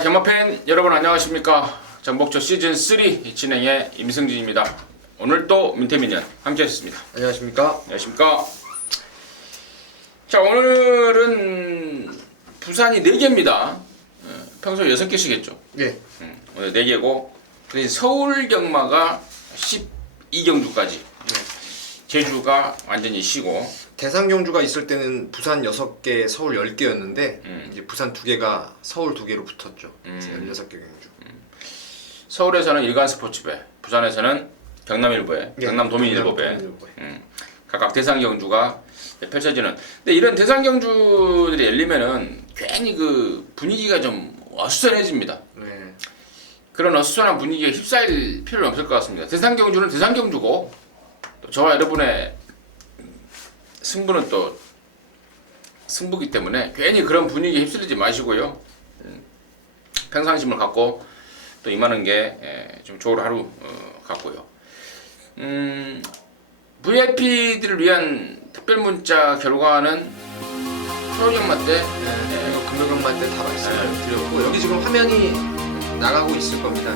자, 경마팬 여러분 안녕하십니까. 전복초 시즌3 진행의 임승진입니다. 오늘 또 민태민연 함께 하셨습니다. 안녕하십니까. 안녕하십니까. 자, 오늘은 부산이 4개입니다. 평소 6개씩했죠. 네. 오늘 4개고 서울 경마가 12경주까지, 제주가 완전히 쉬고, 대상 경주가 있을 때는 부산 6개, 서울 10개였는데 이제 부산 2개가 서울 2개로 붙었죠. 그래서 16개 경주. 서울에서는 일간 스포츠배, 부산에서는 경남일보에, 네, 경남도민일보배, 경남도민일보에. 각각 대상 경주가 펼쳐지는. 근데 이런 대상 경주들이 열리면은 괜히 그 분위기가 좀 어수선해집니다. 네. 그런 어수선한 분위기에 휩싸일 필요는 없을 것 같습니다. 대상 경주는 대상 경주고, 또 저와 여러분의 승부는 또 승부기 때문에 괜히 그런 분위기에 휩쓸리지 마시고요. 평상심을 갖고 또 임하는 게 좀 좋을 하루 같고요. VIP들을 위한 특별 문자 결과는 서울 경마 때, 그리고 금요 경마 때 다 말씀을 드렸고 여기 지금 화면이 나가고 있을 겁니다.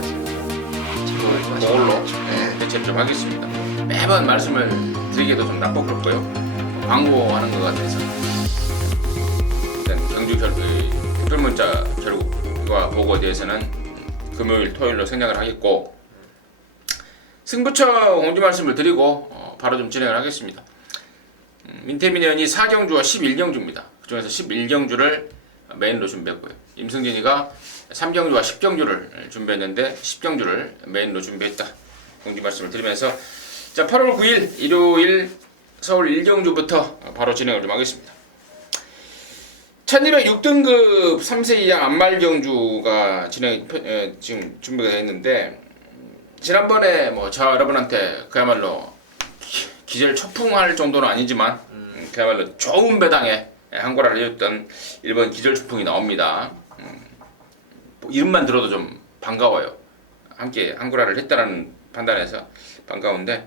그걸로 네. 대체를 좀 하겠습니다. 매번 말씀을 드리기도 좀 납작스럽고요. 광고하는 것 같아서 일단 경주 특별 문자 결과 보고에 대해서는 금요일, 토요일로 생략을 하겠고, 승부처 공지 말씀을 드리고 바로 좀 진행을 하겠습니다. 민태민연이 4경주와 11경주입니다. 그중에서 11경주를 메인으로 준비했고요. 임승진이가 3경주와 10경주를 준비했는데 10경주를 메인으로 준비했다. 공지 말씀을 드리면서, 자, 8월 9일 일요일 서울 1경주부터 바로 진행을 좀 하겠습니다. 1206등급 3세 이하 암말경주가 지금 준비가 되어 있는데, 지난번에 뭐 저 여러분한테 그야말로 기절 초풍할 정도는 아니지만 그야말로 좋은 배당에 한고라를 해줬던 일본 기절 초풍이 나옵니다. 뭐 이름만 들어도 좀 반가워요. 함께 한고라를 했다는 판단에서 반가운데,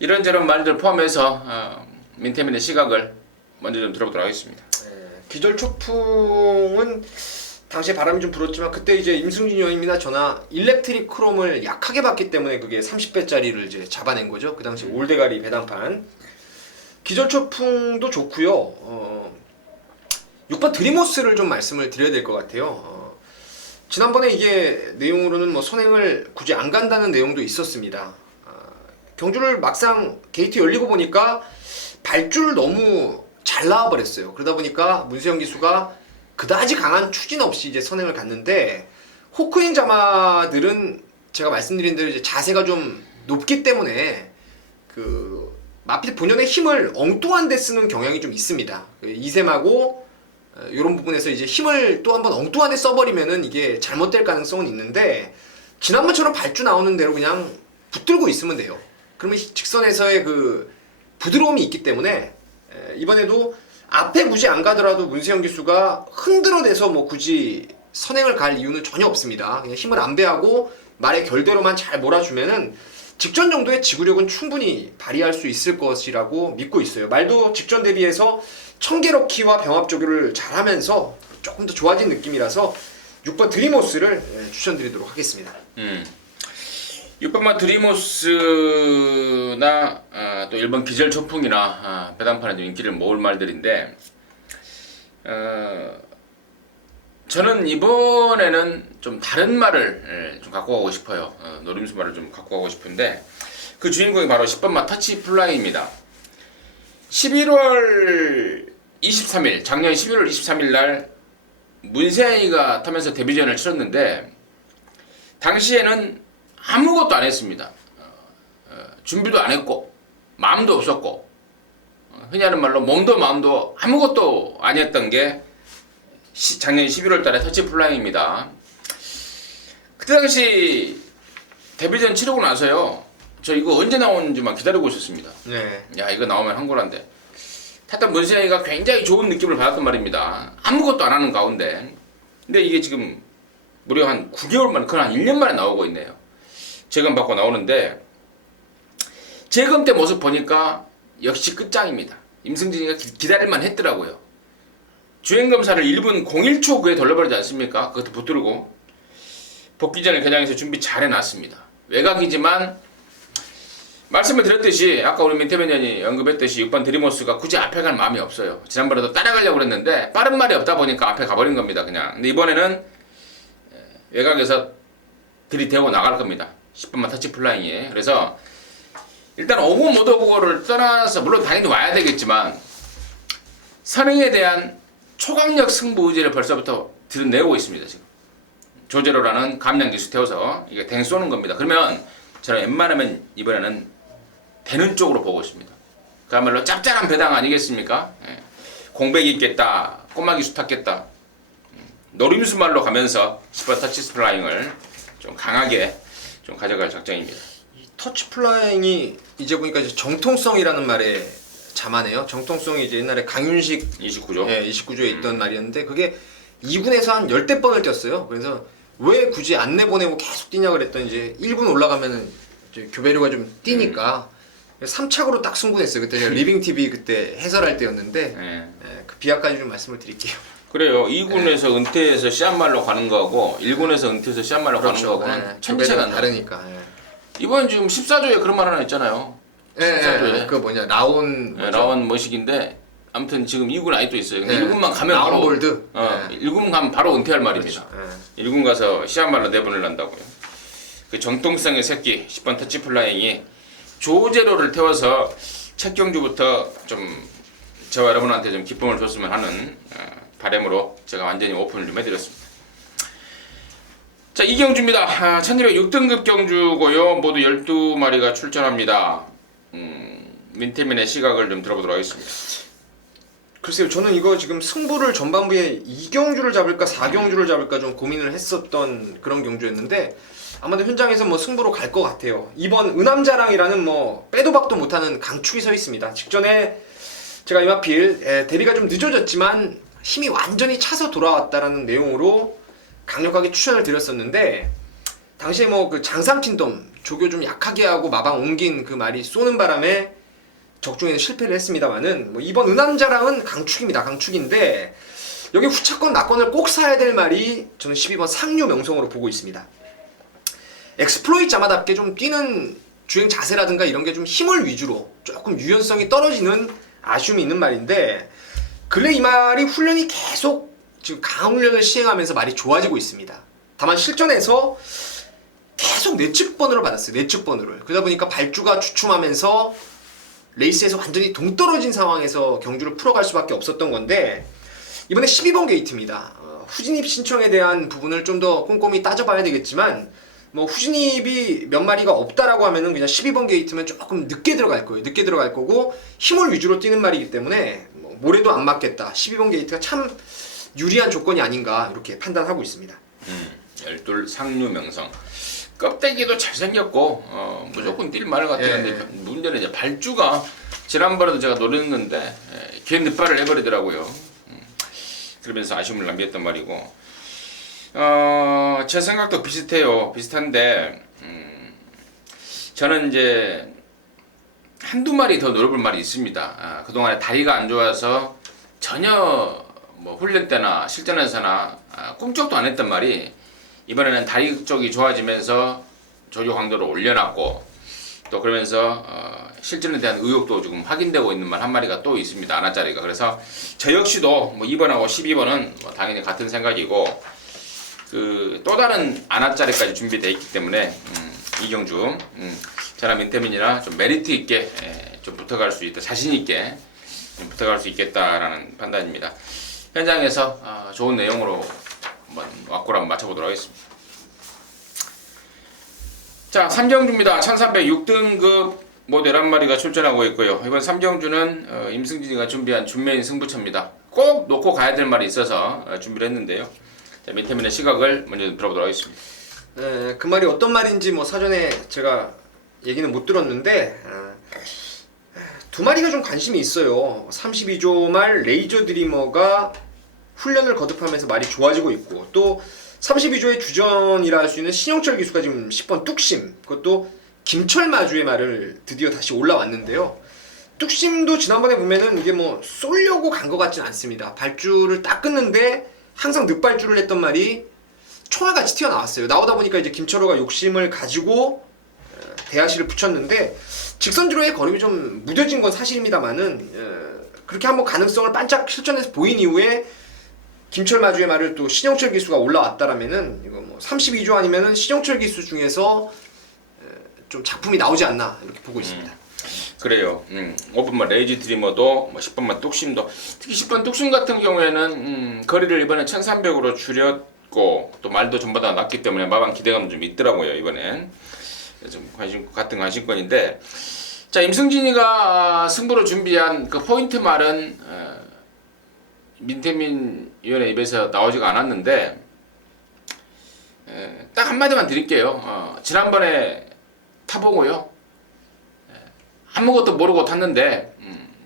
이런저런 말들 포함해서 민태민의 시각을 먼저 좀 들어보도록 하겠습니다. 기절 초풍은 당시에 바람이 좀 불었지만 그때 이제 임승진 의원님이나 저나 일렉트릭 크롬을 약하게 봤기 때문에 그게 30배짜리를 이제 잡아낸 거죠. 그 당시 올대가리 배당판. 기절 초풍도 좋고요. 6번 드리모스를 좀 말씀을 드려야 될 것 같아요. 지난번에 이게 내용으로는 뭐 선행을 굳이 안 간다는 내용도 있었습니다. 경주를 막상 게이트 열리고 보니까 발주를 너무 잘 나와버렸어요. 그러다 보니까 문세영 기수가 그다지 강한 추진 없이 이제 선행을 갔는데, 호크인 자마들은 제가 말씀드린 대로 이제 자세가 좀 높기 때문에 그 마필 본연의 힘을 엉뚱한 데 쓰는 경향이 좀 있습니다. 이셈하고 이런 부분에서 이제 힘을 또 한번 엉뚱한 데 써버리면은 이게 잘못될 가능성은 있는데, 지난번처럼 발주 나오는 대로 그냥 붙들고 있으면 돼요. 그러면 직선에서의 그 부드러움이 있기 때문에 이번에도 앞에 굳이 안 가더라도 문세영 기수가 흔들어내서 뭐 굳이 선행을 갈 이유는 전혀 없습니다. 그냥 힘을 안배하고 말의 결대로만 잘 몰아주면은 직전 정도의 지구력은 충분히 발휘할 수 있을 것이라고 믿고 있어요. 말도 직전 대비해서 청계럭키와 병합조교를 잘하면서 조금 더 좋아진 느낌이라서 6번 드리모스를 추천드리도록 하겠습니다. 6번마 드리모스나 또 1번 기절 초풍이나 배당판에 좀 인기를 모을 말들인데, 저는 이번에는 좀 다른 말을 좀 갖고 가고 싶어요. 노림수 말을 좀 갖고 가고 싶은데, 그 주인공이 바로 10번마 터치 플라이입니다. 11월 23일, 작년 11월 23일 날 문세아이가 타면서 데뷔전을 치렀는데, 당시에는 아무것도 안 했습니다. 준비도 안 했고 마음도 없었고, 흔히 하는 말로 몸도 마음도 아무것도 아니었던 게 작년 11월 달에 터치 플라잉입니다. 그때 당시 데뷔전 치르고 나서요, 저 이거 언제 나오는지만 기다리고 있었습니다. 네. 야, 이거 나오면 한고란데. 탔던 문세아이가 굉장히 좋은 느낌을 받았단 말입니다. 아무것도 안 하는 가운데. 근데 이게 지금 무려 한 9개월 만에, 그건 한 1년 만에 나오고 있네요. 재검 받고 나오는데, 재검 때 모습 보니까 역시 끝장입니다. 임승진이가 기다릴만 했더라고요. 주행검사를 1분 01초 그에 돌려버리지 않습니까? 그것도 붙들고 복귀전을 개장해서 준비 잘 해놨습니다. 외곽이지만 말씀을 드렸듯이 아까 우리 민태맨이 언급했듯이 6번 드리모스가 굳이 앞에 갈 마음이 없어요. 지난번에도 따라가려고 그랬는데 빠른 말이 없다 보니까 앞에 가버린 겁니다. 그냥. 근데 이번에는 외곽에서 들이대고 나갈 겁니다. 10번만 터치 플라잉에. 그래서 일단 오고 못 오고를 떠나서 물론 당연히 와야 되겠지만 선행에 대한 초강력 승부 의지를 벌써부터 드러내고 있습니다. 지금 조제로라는 감량 기수 태워서 이게 댕 쏘는 겁니다. 그러면 저는 웬만하면 이번에는 되는 쪽으로 보고 있습니다. 그야말로 짭짤한 배당 아니겠습니까? 예. 공백이 있겠다, 꼬마 기수 탔겠다, 노림수 말로 가면서 10번 터치 플라잉을 좀 강하게 좀 가져갈 작정입니다. 이 터치 플라잉이 이제 보니까 이제 정통성이라는 말에 자만해요. 정통성이 이제 옛날에 강윤식 29조? 예, 29조에 있던 말이었는데 그게 2군에서 한 10대 번을 뛰었어요. 그래서 왜 굳이 안 내보내고 계속 뛰냐 그랬더니 이제 1군 올라가면은 이제 교배료가 좀 뛰니까 3착으로 딱 승부했어요. 그때 제가 리빙 TV 그때 해설할 때였는데 예, 그 비하까지 좀 말씀을 드릴게요. 그래요. 2군에서 은퇴해서 시합말로 가는 거하고 1군에서 은퇴해서 시합말로 그렇죠. 가는 거하고는 예, 천지차가 다르니까. 이번 지금 14조에 그런 말 하나 있잖아요. 예, 그 뭐냐 라온 라원 머식인데 아무튼 지금 2군 아직도 있어요. 근데 네. 1군만 가면 라운 바로 골드. 1군 가면 바로 은퇴할 말입니다. 그렇죠. 1군 가서 시합말로 내보내려고요. 그 정통성의 새끼 10번 터치 플라잉이 조제로를 태워서 첫 경주부터 좀 저와 여러분한테 좀 기쁨을 줬으면 하는 바람으로 제가 완전히 오픈을 좀 해드렸습니다. 자, 이 경주입니다. 1206등급 경주고요. 모두 12마리가 출전합니다. 민태민의 시각을 좀 들어보도록 하겠습니다. 글쎄요, 저는 이거 지금 승부를 전반부에 2경주를 잡을까 4경주를 잡을까 좀 고민을 했었던 그런 경주였는데 아마도 현장에서 뭐 승부로 갈 것 같아요. 이번 은암자랑이라는 뭐 빼도 박도 못하는 강축이 서 있습니다. 직전에 제가 이마필 데뷔가 좀 늦어졌지만 힘이 완전히 차서 돌아왔다라는 내용으로 강력하게 추천을 드렸었는데 당시에 뭐 그 장삼킨돔 조교 좀 약하게 하고 마방 옮긴 그 말이 쏘는 바람에 적중에는 실패를 했습니다만은 뭐 이번 은암자랑은 강축입니다. 강축인데 여기 후차권 낙권을 꼭 사야 될 말이 저는 12번 상류 명성으로 보고 있습니다. 엑스플로이트 자마답게 좀 뛰는 주행 자세라든가 이런 게 좀 힘을 위주로 조금 유연성이 떨어지는 아쉬움이 있는 말인데 근래 이 말이 훈련이 계속 지금 강화 훈련을 시행하면서 말이 좋아지고 있습니다. 다만 실전에서 계속 내측번호를 받았어요. 내측번호를. 그러다 보니까 발주가 주춤하면서 레이스에서 완전히 동떨어진 상황에서 경주를 풀어갈 수밖에 없었던 건데 이번에 12번 게이트입니다. 후진입 신청에 대한 부분을 좀 더 꼼꼼히 따져봐야 되겠지만 뭐 후진입이 몇 마리가 없다라고 하면은 그냥 12번 게이트면 조금 늦게 들어갈 거예요. 늦게 들어갈 거고 힘을 위주로 뛰는 말이기 때문에 뭐 모래도 안 맞겠다. 12번 게이트가 참 유리한 조건이 아닌가 이렇게 판단하고 있습니다. 12 상류 명성. 껍데기도 잘생겼고 무조건 뛸 말 같았는데 문제는 이제 발주가 지난번에도 제가 노렸는데 걔 늦발을 해버리더라고요. 그러면서 아쉬움을 남겼단 말이고 제 생각도 비슷해요. 비슷한데 저는 이제 한두 마리 더 노려볼 말이 있습니다. 그동안에 다리가 안 좋아서 전혀 뭐 훈련 때나 실전에서나 꿈쩍도 안 했단 말이 이번에는 다리 쪽이 좋아지면서 조교 강도를 올려놨고 또 그러면서 실전에 대한 의욕도 지금 확인되고 있는 말 한 마리가 또 있습니다. 아나짜리가. 그래서 저 역시도 뭐 2번하고 12번은 뭐 당연히 같은 생각이고 그 또 다른 아나짜리까지 준비되어 있기 때문에 이경주 저나 민태민이나 좀 메리트 있게 좀 붙어갈 수 있다. 자신 있게 좀 붙어갈 수 있겠다라는 판단입니다. 현장에서 좋은 내용으로 한번 왁구를 한번 맞춰보도록 하겠습니다. 자, 3경주입니다. 1306등급 모두 11마리가 출전하고 있고요. 이번 3경주는 임승진이가 준비한 준메인 승부처입니다. 꼭 놓고 가야 될 말이 있어서 준비를 했는데요. 자, 민태민의 시각을 먼저 들어보도록 하겠습니다. 네, 그 말이 어떤 말인지 뭐 사전에 제가 얘기는 못 들었는데 두 마리가 좀 관심이 있어요. 32조 말 레이저 드리머가 훈련을 거듭하면서 말이 좋아지고 있고 또 32조의 주전이라 할 수 있는 신영철 기수가 지금 10번 뚝심 그것도 김철 마주의 말을 드디어 다시 올라왔는데요. 뚝심도 지난번에 보면은 이게 뭐 쏠려고 간 것 같진 않습니다. 발주를 딱 끊는데 항상 늦발주를 했던 말이 총알같이 튀어나왔어요. 나오다 보니까 이제 김철호가 욕심을 가지고 대하시를 붙였는데 직선주로의 거림이 좀 무뎌진 건 사실입니다만은 그렇게 한번 가능성을 반짝 실전에서 보인 이후에 김철 마주의 말을 또 신영철 기수가 올라왔다라면은 이거 뭐 32조 아니면은 신영철 기수 중에서 좀 작품이 나오지 않나 이렇게 보고 있습니다. 그래요. 5번만 레이지 드리머도 뭐 10번만 뚝심도 특히 10번 뚝심 같은 경우에는 거리를 이번에 1300으로 줄였고 또 말도 전보다 낮기 때문에 마방 기대감 좀 있더라고요. 이번엔 좀 같은 관심권인데 자 임승진이가 승부를 준비한 그 포인트 말은 민태민 위원의 입에서 나오지가 않았는데 딱 한마디만 드릴게요. 지난번에 타보고요. 아무것도 모르고 탔는데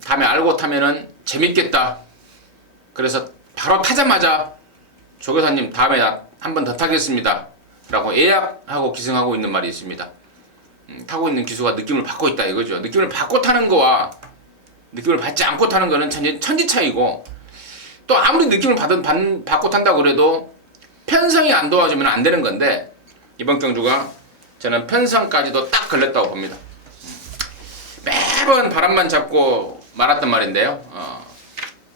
다음에 알고 타면은 재밌겠다. 그래서 바로 타자마자 조교사님 다음에 나 한 번 더 타겠습니다. 라고 예약하고 기승하고 있는 말이 있습니다. 타고 있는 기수가 느낌을 받고 있다 이거죠. 느낌을 받고 타는 거와 느낌을 받지 않고 타는 거는 천지 차이고 또 아무리 느낌을 받고 탄다고 그래도 편성이 안 도와주면 안 되는 건데 이번 경주가 저는 편성까지도 딱 걸렸다고 봅니다. 매번 바람만 잡고 말았단 말인데요.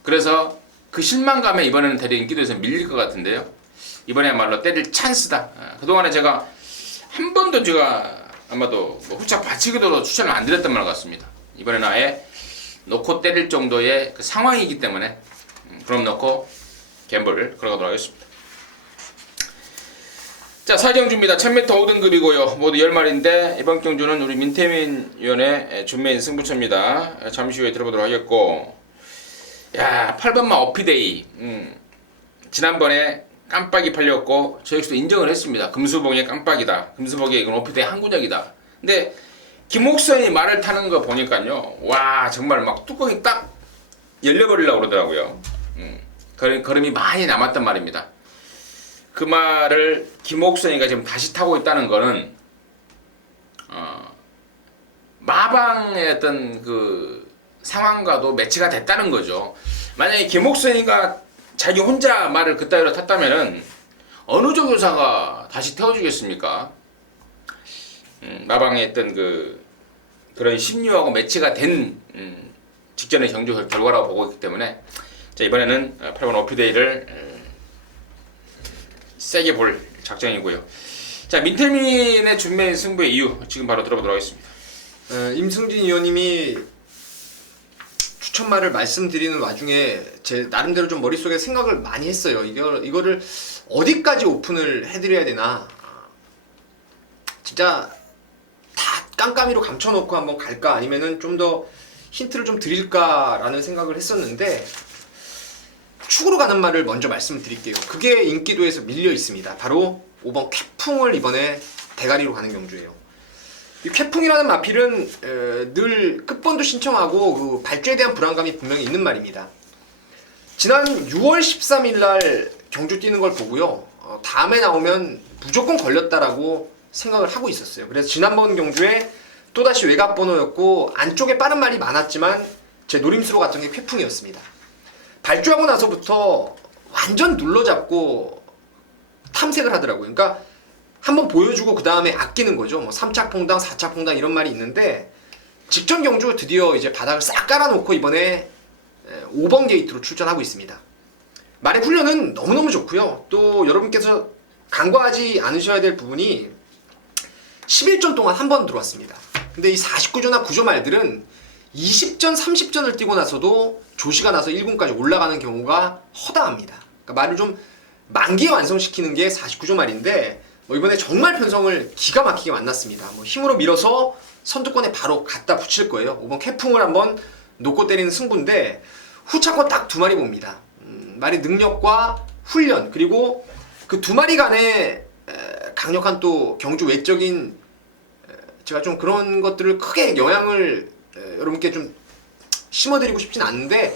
그래서 그 실망감에 이번에는 대리 인기도에서 밀릴 것 같은데요. 이번에야말로 때릴 찬스다. 그동안에 제가 한 번도 제가 아마도 뭐 후착 받치기도 추천을 안 드렸던 말 같습니다. 이번에는 아예 놓고 때릴 정도의 그 상황이기 때문에 그럼 놓고 갬블을 걸어가도록 하겠습니다. 자, 사경주입니다. 1000m 5등급이고요. 모두 10마리인데 이번 경주는 우리 민태민 위원의 준메인 승부처입니다. 잠시 후에 들어보도록 하겠고 야 8번마 어피데이 지난번에 깜빡이 팔렸고 저 역시도 인정을 했습니다. 금수봉의 깜빡이다. 금수봉의 이건 어피데이 한 구작이다. 근데 김옥선이 말을 타는 거 보니까요. 와 정말 막 뚜껑이 딱 열려버리려고 그러더라고요. 걸음이 많이 남았단 말입니다. 그 말을 김옥선이가 지금 다시 타고 있다는 거는 마방의 어떤 그 상황과도 매치가 됐다는 거죠. 만약에 김옥선이가 자기 혼자 말을 그따위로 탔다면은 어느 조교사가 다시 태워주겠습니까? 마방에 있던 그런 심리하고 매치가 된 직전의 경주 결과라고 보고 있기 때문에 자 이번에는 8번 오피데이를 세게 볼 작정이고요. 자 민태민의 준메인 승부의 이유 지금 바로 들어보도록 하겠습니다. 임승진 의원님이 추천말을 말씀드리는 와중에 제 나름대로 좀 머릿속에 생각을 많이 했어요. 이거를 어디까지 오픈을 해드려야 되나. 진짜 다 깜깜이로 감춰놓고 한번 갈까 아니면은 좀 더 힌트를 좀 드릴까라는 생각을 했었는데 축으로 가는 말을 먼저 말씀드릴게요. 그게 인기도에서 밀려 있습니다. 바로 5번 쾌풍을 이번에 대가리로 가는 경주예요. 이 쾌풍이라는 마필은 늘 끝번도 신청하고 그 발주에 대한 불안감이 분명히 있는 말입니다. 지난 6월 13일 날 경주 뛰는 걸 보고요. 다음에 나오면 무조건 걸렸다라고 생각을 하고 있었어요. 그래서 지난번 경주에 또다시 외곽 번호였고 안쪽에 빠른 말이 많았지만 제 노림수로 갔던 게 쾌풍이었습니다. 발주하고 나서부터 완전 눌러잡고 탐색을 하더라고요. 그러니까 한번 보여주고 그 다음에 아끼는 거죠. 뭐 3차 퐁당, 4차 퐁당 이런 말이 있는데 직전 경주 드디어 이제 바닥을 싹 깔아놓고 이번에 5번 게이트로 출전하고 있습니다. 말의 훈련은 너무너무 좋고요. 또 여러분께서 간과하지 않으셔야 될 부분이 11전 동안 한 번 들어왔습니다. 근데 이 49조나 9조 말들은 20전, 30전을 뛰고 나서도 조시가 나서 1군까지 올라가는 경우가 허다합니다. 그러니까 말을 좀 만기에 완성시키는 게 49조 말인데 뭐 이번에 정말 편성을 기가 막히게 만났습니다. 뭐 힘으로 밀어서 선두권에 바로 갖다 붙일 거예요. 5번 캐풍을 한번 놓고 때리는 승부인데 후차권 딱 두 마리 봅니다. 말의 능력과 훈련 그리고 그 두 마리 간의 강력한 또 경주 외적인 제가 좀 그런 것들을 크게 영향을 여러분께 좀 심어드리고 싶진 않은데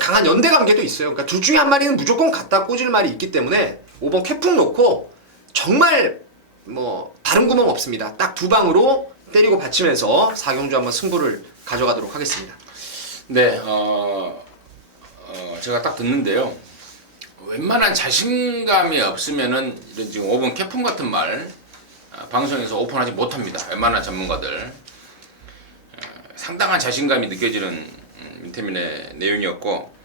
강한 연대 관계도 있어요. 그러니까 둘 중에 한 마리는 무조건 갖다 꽂을 말이 있기 때문에 5번 캐풍 놓고 정말 뭐 다른 구멍 없습니다. 딱 두 방으로 때리고 받치면서 4경주 한번 승부를 가져가도록 하겠습니다. 네, 제가 딱 듣는데요. 웬만한 자신감이 없으면은 이런 지금 5번 캐품 같은 말 방송에서 오픈하지 못합니다. 웬만한 전문가들 상당한 자신감이 느껴지는 민태민의 내용이었고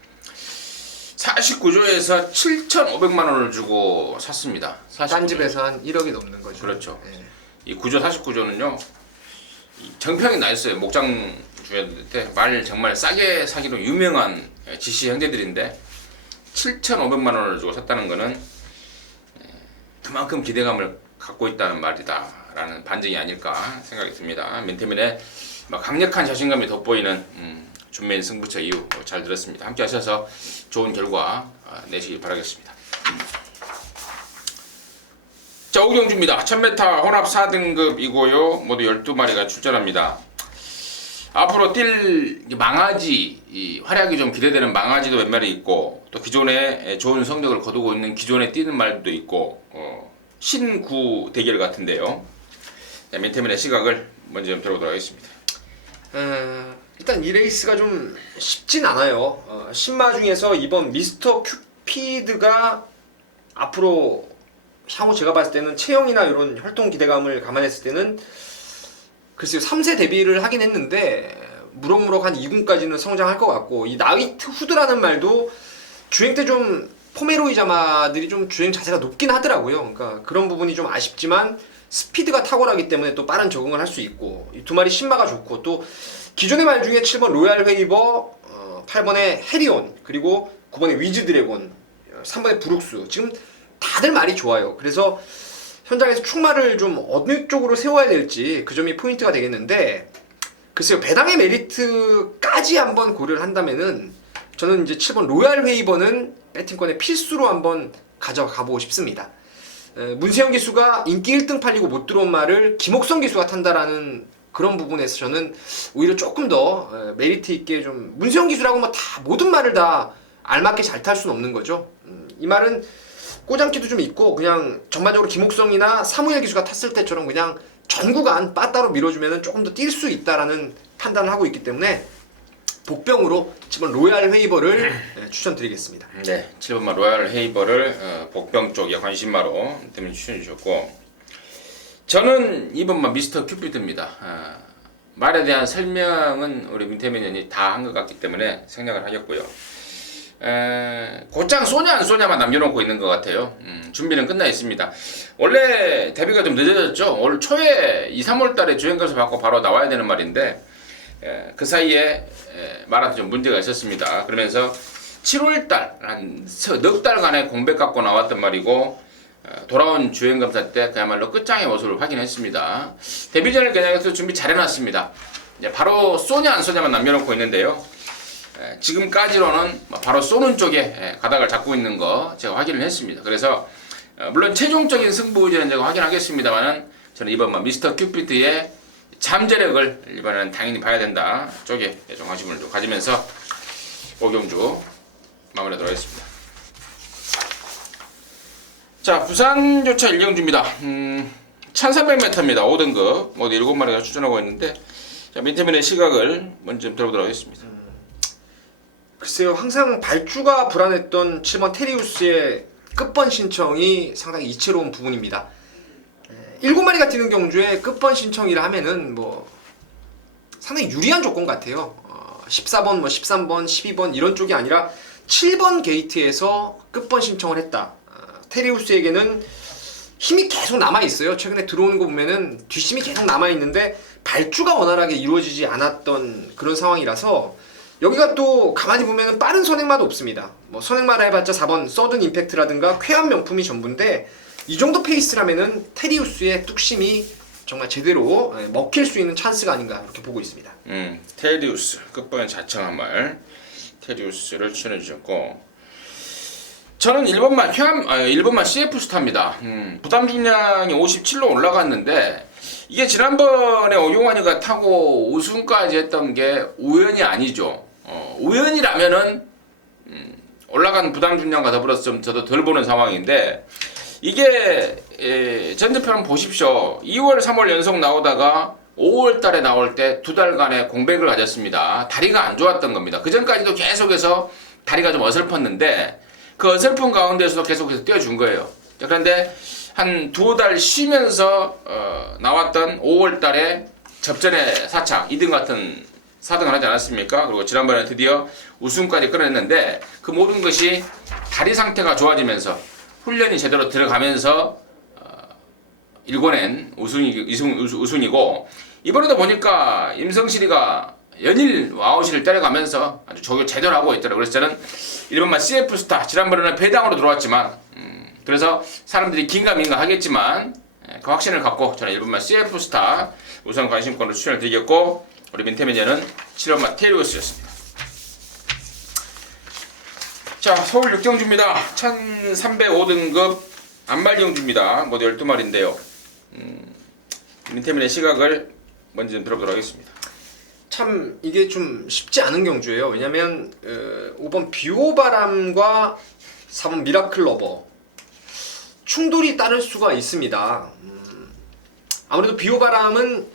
49조에서 7,500만 원을 주고 샀습니다. 딴 집에서 한 1억이 넘는 거죠. 그렇죠. 예. 이 9조 49조는요 정평이 나 있어요. 목장주한테 말 정말 싸게 사기로 유명한 지시 형제들인데 7,500만 원을 주고 샀다는 거는 그만큼 기대감을 갖고 있다는 말이다라는 반증이 아닐까 생각이 듭니다. 민태민의 강력한 자신감이 돋보이는 준매인 승부처 이유 잘 들었습니다. 함께 하셔서 좋은 결과 내시길 바라겠습니다. 자, 오경주입니다. 1000m 혼합 4등급이고요. 모두 12마리가 출전합니다. 앞으로 뛸 망아지, 활약이 좀 기대되는 망아지도 몇 마리 있고 또 기존에 좋은 성적을 거두고 있는 기존에 뛰는 말도 있고 신구 대결 같은데요. 자, 민태민의 시각을 먼저 좀 들어보도록 하겠습니다. 일단 이 레이스가 좀 쉽진 않아요. 신마 중에서 이번 미스터 큐피드가 앞으로 향후 제가 봤을 때는 체형이나 이런 활동 기대감을 감안했을 때는 글쎄요 3세 데뷔를 하긴 했는데 무럭무럭 한 2군까지는 성장할 것 같고 이 나이트 후드라는 말도 주행 때 좀 포메로이 자마들이 좀 주행 자세가 높긴 하더라고요. 그러니까 그런 부분이 좀 아쉽지만 스피드가 탁월하기 때문에 또 빠른 적응을 할 수 있고 이 두 마리 신마가 좋고 또 기존의 말 중에 7번 로얄 웨이버, 8번의 해리온 그리고 9번의 위즈 드래곤, 3번의 브룩스 지금 다들 말이 좋아요. 그래서 현장에서 충마를 좀 어느 쪽으로 세워야 될지 그 점이 포인트가 되겠는데 글쎄요 배당의 메리트까지 한번 고려를 한다면은 저는 이제 7번 로얄 웨이버는 배팅권의 필수로 한번 가져가 보고 싶습니다. 문세영 기수가 인기 1등 팔리고 못 들어온 말을 김옥성 기수가 탄다라는 그런 부분에서 저는 오히려 조금 더 메리트 있게 좀 문세영 기수라고 뭐 다 모든 말을 다 알맞게 잘 탈 수는 없는 거죠. 이 말은 꼬장기도 좀 있고 그냥 전반적으로 김옥성이나 사무엘 기수가 탔을 때처럼 그냥 전 구간 빠따로 밀어주면 조금 더 뛸 수 있다라는 판단을 하고 있기 때문에 복병으로 7번 로얄 웨이버를 추천드리겠습니다. 네, 7번마 로얄 헤이버를 복병 쪽에 관심마로 때문에 추천해 주셨고 저는 2번마 미스터 큐피드입니다. 말에 대한 설명은 우리 민태민 의원이 다 한 것 같기 때문에 생략을 하겠고요. 곧장 쏘냐 안 쏘냐만 남겨놓고 있는 것 같아요. 준비는 끝나 있습니다. 원래 데뷔가 좀 늦어졌죠. 올 초에 2, 3월 달에 주행거서 받고 바로 나와야 되는 말인데 그 사이에 말한테 좀 문제가 있었습니다. 그러면서 7월 달한 넉 달간의 공백 갖고 나왔단 말이고 돌아온 주행검사 때 그야말로 끝장의 모습을 확인했습니다. 데뷔전을 겨냥해서 준비 잘 해놨습니다. 바로 쏘냐 안 쏘냐만 남겨놓고 있는데요. 지금까지로는 바로 쏘는 쪽에 가닥을 잡고 있는 거 제가 확인을 했습니다. 그래서 물론 최종적인 승부 의견은 제가 확인하겠습니다만은 저는 이번 미스터 큐피드의 잠재력을 이번에는 당연히 봐야 된다 쪽에 좀 관심을 좀 가지면서 오경주 마무리하도록 하겠습니다. 자, 부산조차 일경주입니다. 1300m입니다. 5등급 모두 7마리가 출전하고 있는데 자, 민태민의 시각을 먼저 좀 들어보도록 하겠습니다. 글쎄요 항상 발주가 불안했던 7번 테리우스의 끝번 신청이 상당히 이채로운 부분입니다. 7마리가 뛰는 경주에 끝번 신청이라 하면은 뭐 상당히 유리한 조건 같아요. 14번, 뭐 13번, 12번 이런 쪽이 아니라 7번 게이트에서 끝번 신청을 했다. 테리우스에게는 힘이 계속 남아있어요. 최근에 들어오는 거 보면은 뒷심이 계속 남아있는데 발주가 원활하게 이루어지지 않았던 그런 상황이라서 여기가 또 가만히 보면은 빠른 선행마도 없습니다. 뭐 선행마라 해봤자 4번 서든 임팩트라든가 쾌한 명품이 전부인데 이 정도 페이스라면은 테리우스의 뚝심이 정말 제대로 먹힐 수 있는 찬스가 아닌가 이렇게 보고 있습니다. 테리우스 끝번에 자청한 말 테리우스를 추천해 주셨고 저는 1번만 CF 스타입니다. 부담 중량이 57로 올라갔는데 이게 지난번에 오용환이가 타고 우승까지 했던 게 우연이 아니죠. 우연이라면은 올라간 부담 중량과 더불어서 좀 저도 덜 보는 상황인데 이게 전대표는 보십시오. 2월, 3월 연속 나오다가 5월 달에 나올 때 2달간의 공백을 가졌습니다. 다리가 안 좋았던 겁니다. 그 전까지도 계속해서 다리가 좀 어설펐는데 그 어설픈 가운데서도 계속해서 띄워준 거예요. 자, 그런데 한 2달 쉬면서 나왔던 5월 달에 접전의 4창 2등 같은 4등을 하지 않았습니까? 그리고 지난번에 드디어 우승까지 끌어냈는데 그 모든 것이 다리 상태가 좋아지면서 훈련이 제대로 들어가면서 일궈낸 우승이고 이번에도 보니까 임성실이가 연일 와우시를 때려가면서 아주 저기 제대로 하고 있더라고요. 그래서 저는 일본만 CF 스타 지난번에는 배당으로 들어왔지만 그래서 사람들이 긴가민가 하겠지만 그 확신을 갖고 저는 일본만 CF 스타 우선 관심권을 추천을 드리겠고 우리 민태 매니아는 7번만 테리우스였습니다. 자, 서울 육정주입니다. 1305등급 안말경주입니다. 모두 12마리인데요. 민태 매니아 시각을 먼저 좀 들어보도록 하겠습니다. 참 이게 좀 쉽지 않은 경주예요. 왜냐면 5번 비오바람과 4번 미라클러버 충돌이 따를 수가 있습니다. 아무래도 비오바람은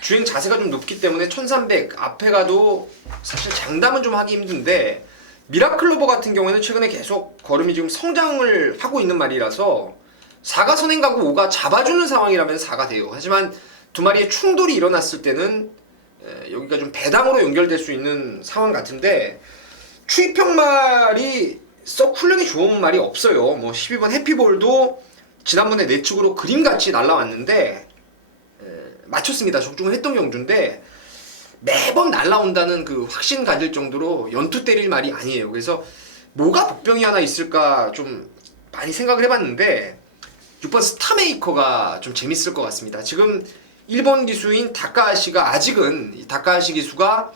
주행 자세가 좀 높기 때문에 1300 앞에 가도 사실 장담은 좀 하기 힘든데 미라클로버 같은 경우에는 최근에 계속 걸음이 지금 성장을 하고 있는 말이라서 4가 선행 가고 5가 잡아주는 상황이라면 4가 돼요. 하지만 두 마리의 충돌이 일어났을 때는 여기가 좀 배당으로 연결될 수 있는 상황 같은데 추입형 말이 썩 훈련이 좋은 말이 없어요. 뭐 12번 해피볼도 지난번에 내측으로 그림같이 날라왔는데 맞췄습니다. 적중을 했던 경주인데 매번 날라온다는 그 확신 가질 정도로 연투 때릴 말이 아니에요. 그래서 뭐가 복병이 하나 있을까 좀 많이 생각을 해봤는데 6번 스타메이커가 좀 재밌을 것 같습니다. 지금 일본 기수인 다카하시가 아직은 이 다카하시 기수가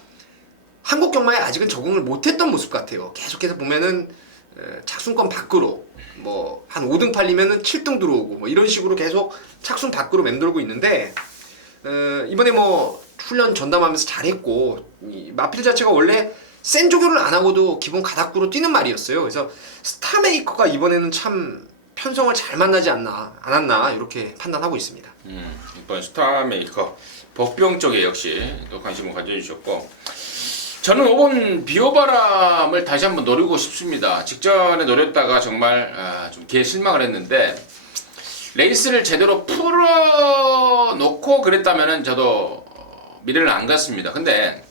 한국 경마에 아직은 적응을 못했던 모습 같아요. 계속해서 보면은 착순권 밖으로 뭐 한 5등 팔리면은 7등 들어오고 뭐 이런 식으로 계속 착순 밖으로 맴돌고 있는데 이번에 뭐 훈련 전담하면서 잘했고 이 마필 자체가 원래 센 조교를 안 하고도 기본 가닥구로 뛰는 말이었어요. 그래서 스타메이커가 이번에는 참 편성을 잘 만나지 않았나 이렇게 판단하고 있습니다. 이번 스타메이커 복병 쪽에 역시 또 관심을 가져주셨고 저는 5번 비오바람을 다시 한번 노리고 싶습니다. 직전에 노렸다가 정말 좀 기에 실망을 했는데 레이스를 제대로 풀어놓고 그랬다면 저도 미래를 안 갔습니다. 근데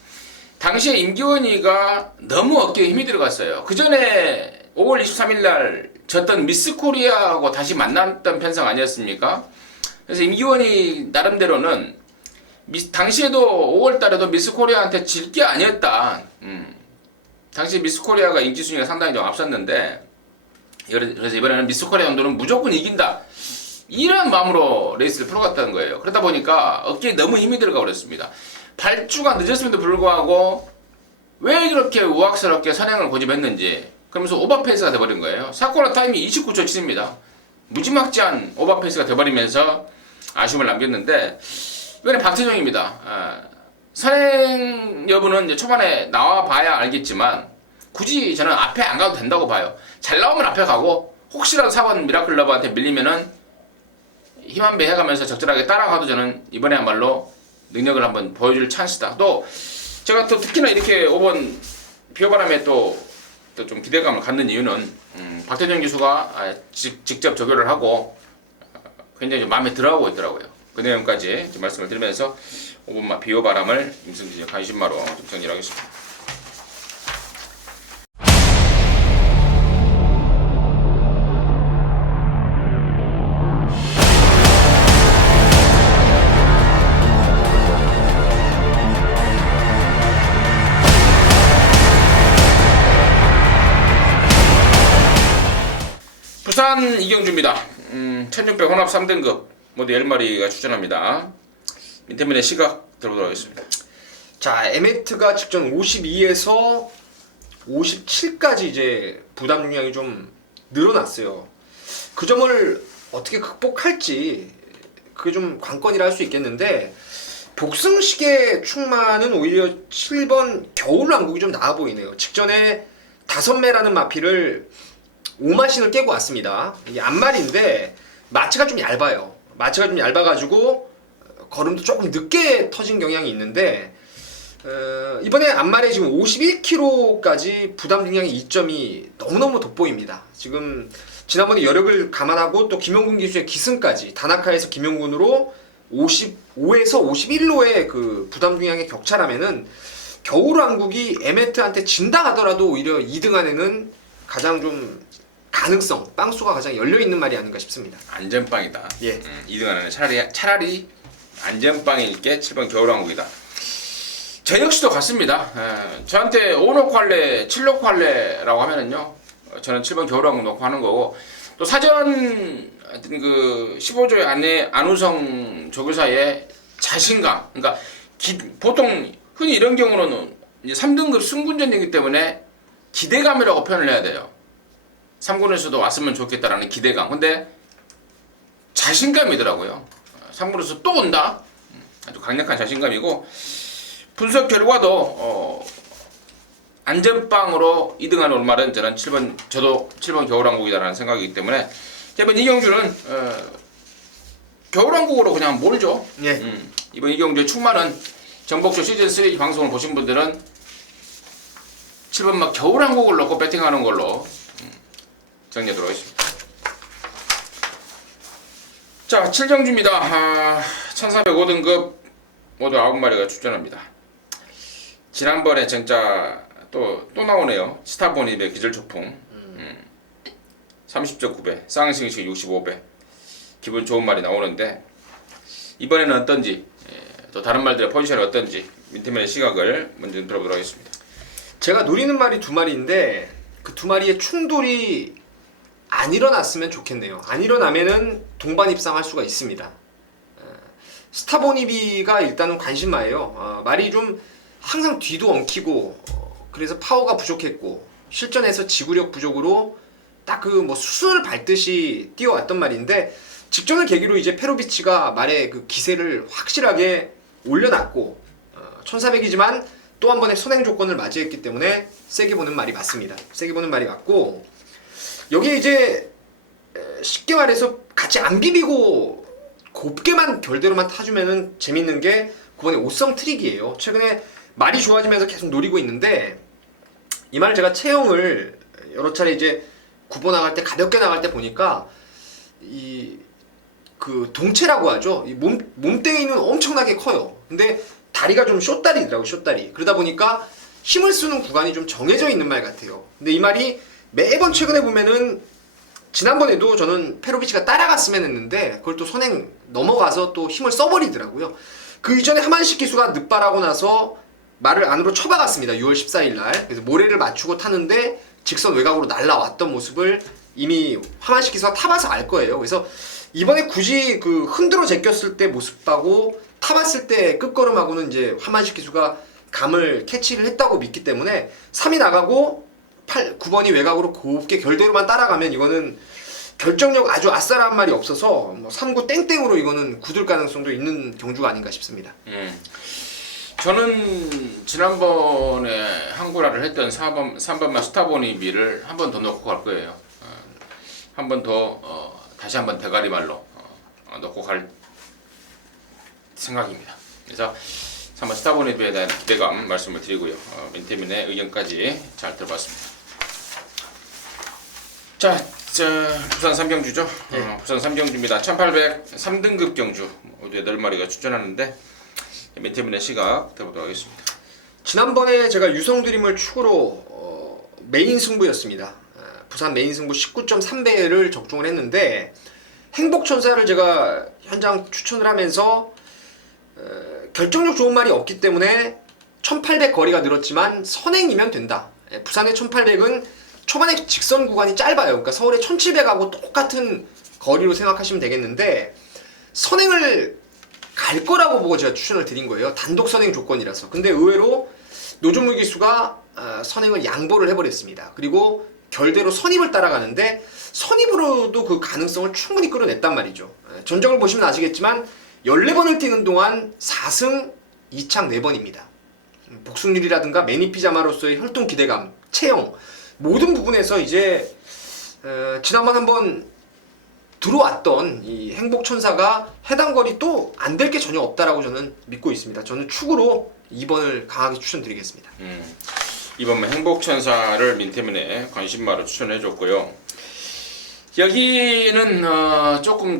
당시에 임기원이가 너무 어깨에 힘이 들어갔어요. 그 전에 5월 23일 날 졌던 미스 코리아하고 다시 만났던 편성 아니었습니까? 그래서 임기원이 나름대로는 당시에도 5월 달에도 미스 코리아한테 질 게 아니었다. 당시 미스 코리아가 인기 순위가 상당히 좀 앞섰는데 그래서 이번에는 미스 코리아 연도는 무조건 이긴다. 이런 마음으로 레이스를 풀어갔다는 거예요. 그러다 보니까 어깨에 너무 힘이 들어가 버렸습니다. 발주가 늦었음에도 불구하고 왜 그렇게 우악스럽게 선행을 고집했는지 그러면서 오버페이스가 돼버린 거예요. 사코라 타임이 29초 7입니다. 무지막지한 오버페이스가 돼버리면서 아쉬움을 남겼는데 이번에 박태정입니다. 선행 여부는 이제 초반에 나와봐야 알겠지만 굳이 저는 앞에 안 가도 된다고 봐요. 잘 나오면 앞에 가고 혹시라도 4번 미라클러버한테 밀리면은 힘 한 배 해가면서 적절하게 따라가도 저는 이번에야말로 능력을 한번 보여줄 찬스다. 또 제가 또 특히나 이렇게 5번 비오바람에 또 좀 기대감을 갖는 이유는 박태정 기수가 직접 조교를 하고 굉장히 좀 마음에 들어하고 있더라고요. 그 내용까지 좀 말씀을 드리면서 5번 비오바람을 임승진의 관심마로 좀 정리를 하겠습니다. 부산 이경주입니다. 1600 혼합 3등급 모두 10마리가 출전합니다. 민태민의 시각 들어보도록 하겠습니다. 자, 에메트가 직전 52에서 57까지 이제 부담 중량이 좀 늘어났어요. 그 점을 어떻게 극복할지 그게 좀 관건이라 할 수 있겠는데 복승식의 충만은 오히려 7번 겨울왕국이 좀 나아 보이네요. 직전에 5매라는 마피를 5마신을 깨고 왔습니다. 이게 앞말인데 마체가 좀 얇아요. 마체가 좀 얇아가지고 걸음도 조금 늦게 터진 경향이 있는데 이번에 안말에 지금 51kg까지 부담 중량의 이점이 너무너무 돋보입니다. 지금 지난번에 여력을 감안하고 또 김용군 기수의 기승까지 다나카에서 김용군으로 55에서 51로의 그 부담 중량의 격차라면은 겨울왕국이 에메트한테 진다 하더라도 오히려 2등 안에는 가장 좀 가능성, 빵수가 가장 열려있는 말이 아닌가 싶습니다. 안전빵이다. 예. 2등 안에는 차라리 안전빵일 게 7번 겨울왕국이다. 저 역시도 같습니다. 저한테 5놓고 할래, 7놓고 할래라고 하면은요, 저는 7번 겨울왕국 놓고 하는 거고, 또 사전 하여튼 그 15조의 안우성 조교사의 자신감, 그러니까 보통 흔히 이런 경우는 이제 3등급 승군전이기 때문에 기대감이라고 표현을 해야 돼요. 3군에서도 왔으면 좋겠다라는 기대감. 근데 자신감이더라고요. 3군에서 또 온다. 아주 강력한 자신감이고, 분석 결과도 안전빵으로 2등하는 올 말은 저도 7번 겨울왕국이다라는 생각이기 때문에 이번 이경주는 겨울왕국으로 그냥 몰죠. 예. 이번 이경주의 충만은 정복쇼 시즌3 방송을 보신 분들은 7번 막 겨울왕국을 넣고 배팅하는 걸로 정리하도록 하겠습니다. 자, 7경주입니다. 1305등급 모두 9마리가 출전합니다. 지난번에 진짜 또 나오네요. 스타보닙의 기절초풍 30.9배, 쌍싱식 65배 기분 좋은 말이 나오는데 이번에는 어떤지, 또 다른 말들의 포지션이 어떤지 민태맨의 시각을 먼저 들어보도록 하겠습니다. 제가 노리는 말이 두 마리인데 그 두 마리의 충돌이 안 일어났으면 좋겠네요. 안 일어나면은 동반 입상할 수가 있습니다. 스타보니비가 일단은 관심마예요. 말이 좀 항상 뒤도 엉키고 그래서 파워가 부족했고 실전에서 지구력 부족으로 딱 그 뭐 수순을 밟듯이 뛰어왔던 말인데 직전을 계기로 이제 페로비치가 말의 그 기세를 확실하게 올려놨고 1400이지만 또 한 번의 선행 조건을 맞이했기 때문에 세게 보는 말이 맞습니다. 세게 보는 말이 맞고 여기에 이제 쉽게 말해서 같이 안 비비고 곱게만 결대로만 타주면은 재밌는 게 9번의 오성 트릭이에요. 최근에 말이 좋아지면서 계속 노리고 있는데 이 말을 제가 체형을 여러 차례 이제 9번 나갈 때 가볍게 나갈 때 보니까 이 그 동체라고 하죠. 이 몸뚱이는 엄청나게 커요. 근데 다리가 좀 숏다리더라고, 숏다리. 그러다 보니까 힘을 쓰는 구간이 좀 정해져 있는 말 같아요. 근데 이 말이 매번 최근에 보면은 지난번에도 저는 페로비치가 따라갔으면 했는데 그걸 또 선행 넘어가서 또 힘을 써버리더라고요. 그 이전에 하만식 기수가 늑발하고 나서 말을 안으로 쳐박았습니다. 6월 14일 날. 그래서 모래를 맞추고 타는데 직선 외곽으로 날라왔던 모습을 이미 하만식 기수가 타봐서 알 거예요. 그래서 이번에 굳이 그 흔들어 제꼈을 때 모습하고 타봤을 때 끝걸음하고는 이제 하만식 기수가 감을 캐치를 했다고 믿기 때문에 3이 나가고 9번이 외곽으로 곱게 결대로만 따라가면 이거는 결정력 아주 아싸라한 말이 없어서 뭐 3구 땡땡으로 이거는 굳을 가능성도 있는 경주가 아닌가 싶습니다. 저는 지난번에 한구라를 했던 3번만 스타보니비를 한 번 더 넣고 갈 거예요. 한 번 더 다시 한번 대가리 말로 넣고 갈 생각입니다. 그래서 3번 스타보니비에 대한 기대감 말씀을 드리고요. 민태민의 의견까지 잘 들어봤습니다. 자, 부산 3경주죠. 네. 부산 3경주입니다. 1800 3등급 경주 모두 8마리가 출전하는데 민태민의 시각 들어보도록 하겠습니다. 지난번에 제가 유성드림을 축으로 메인 승부였습니다. 부산 메인 승부 19.3배를 적중을 했는데 행복천사를 제가 현장 추천을 하면서 결정력 좋은 말이 없기 때문에 1800 거리가 늘었지만 선행이면 된다. 부산의 1800은 초반에 직선 구간이 짧아요. 그러니까 서울의 1700하고 똑같은 거리로 생각하시면 되겠는데 선행을 갈 거라고 보고 제가 추천을 드린 거예요. 단독 선행 조건이라서. 근데 의외로 노준물 기수가 선행을 양보를 해버렸습니다. 그리고 결대로 선입을 따라가는데 선입으로도 그 가능성을 충분히 끌어냈단 말이죠. 전적을 보시면 아시겠지만 14번을 뛰는 동안 4승 2창 4번입니다. 복승률이라든가 매니피자마로서의 혈통 기대감, 체형 모든 부분에서 이제 지난번 한번 들어왔던 이 행복천사가 해당 거리 또 안 될 게 전혀 없다라고 저는 믿고 있습니다. 저는 축으로 2번을 강하게 추천드리겠습니다. 이번 행복천사를 민태민의 관심마로 추천해줬고요. 여기는 조금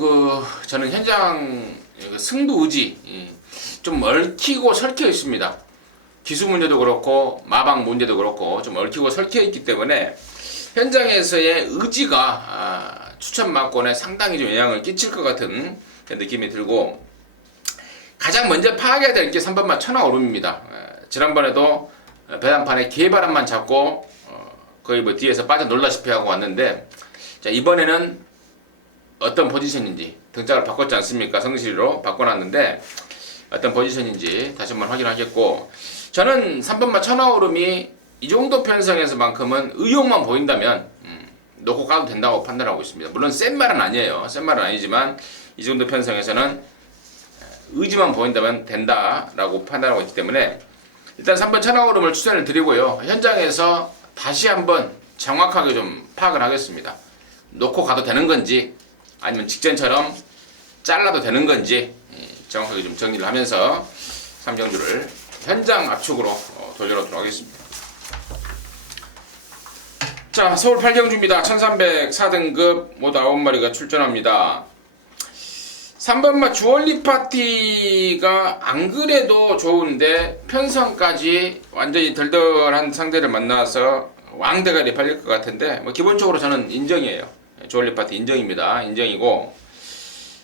저는 현장 승부 의지 좀 얽히고 설켜 있습니다. 기수 문제도 그렇고 마방 문제도 그렇고 좀 얽히고 설켜 있기 때문에 현장에서의 의지가 추천 막권에 상당히 좀 영향을 끼칠 것 같은 느낌이 들고, 가장 먼저 파악해야 될 게 3번마 천하오름입니다. 지난번에도 배당판에 개바람만 잡고 거의 뒤에서 빠져 놀라시피 하고 왔는데, 자, 이번에는 어떤 포지션인지 등짝을 바꿨지 않습니까? 성실히로 바꿔놨는데 어떤 포지션인지 다시 한번 확인하겠고, 저는 3번마 천하오름이 이 정도 편성에서만큼은 의욕만 보인다면 놓고 가도 된다고 판단하고 있습니다. 물론 센 말은 아니에요. 센 말은 아니지만 이 정도 편성에서는 의지만 보인다면 된다라고 판단하고 있기 때문에 일단 3번 천하오름을 추천을 드리고요. 현장에서 다시 한번 정확하게 좀 파악을 하겠습니다. 놓고 가도 되는 건지 아니면 직전처럼 잘라도 되는 건지 정확하게 좀 정리를 하면서 3경주를 현장 압축으로 돌려놓도록 하겠습니다. 자, 서울 8경주입니다. 1304등급 모두 9마리가 출전합니다. 3번마 주얼리 파티가 안 그래도 좋은데 편성까지 완전히 덜덜한 상대를 만나서 왕대가리 팔릴 것 같은데, 뭐 기본적으로 저는 인정이에요. 주얼리 파티 인정입니다. 인정이고,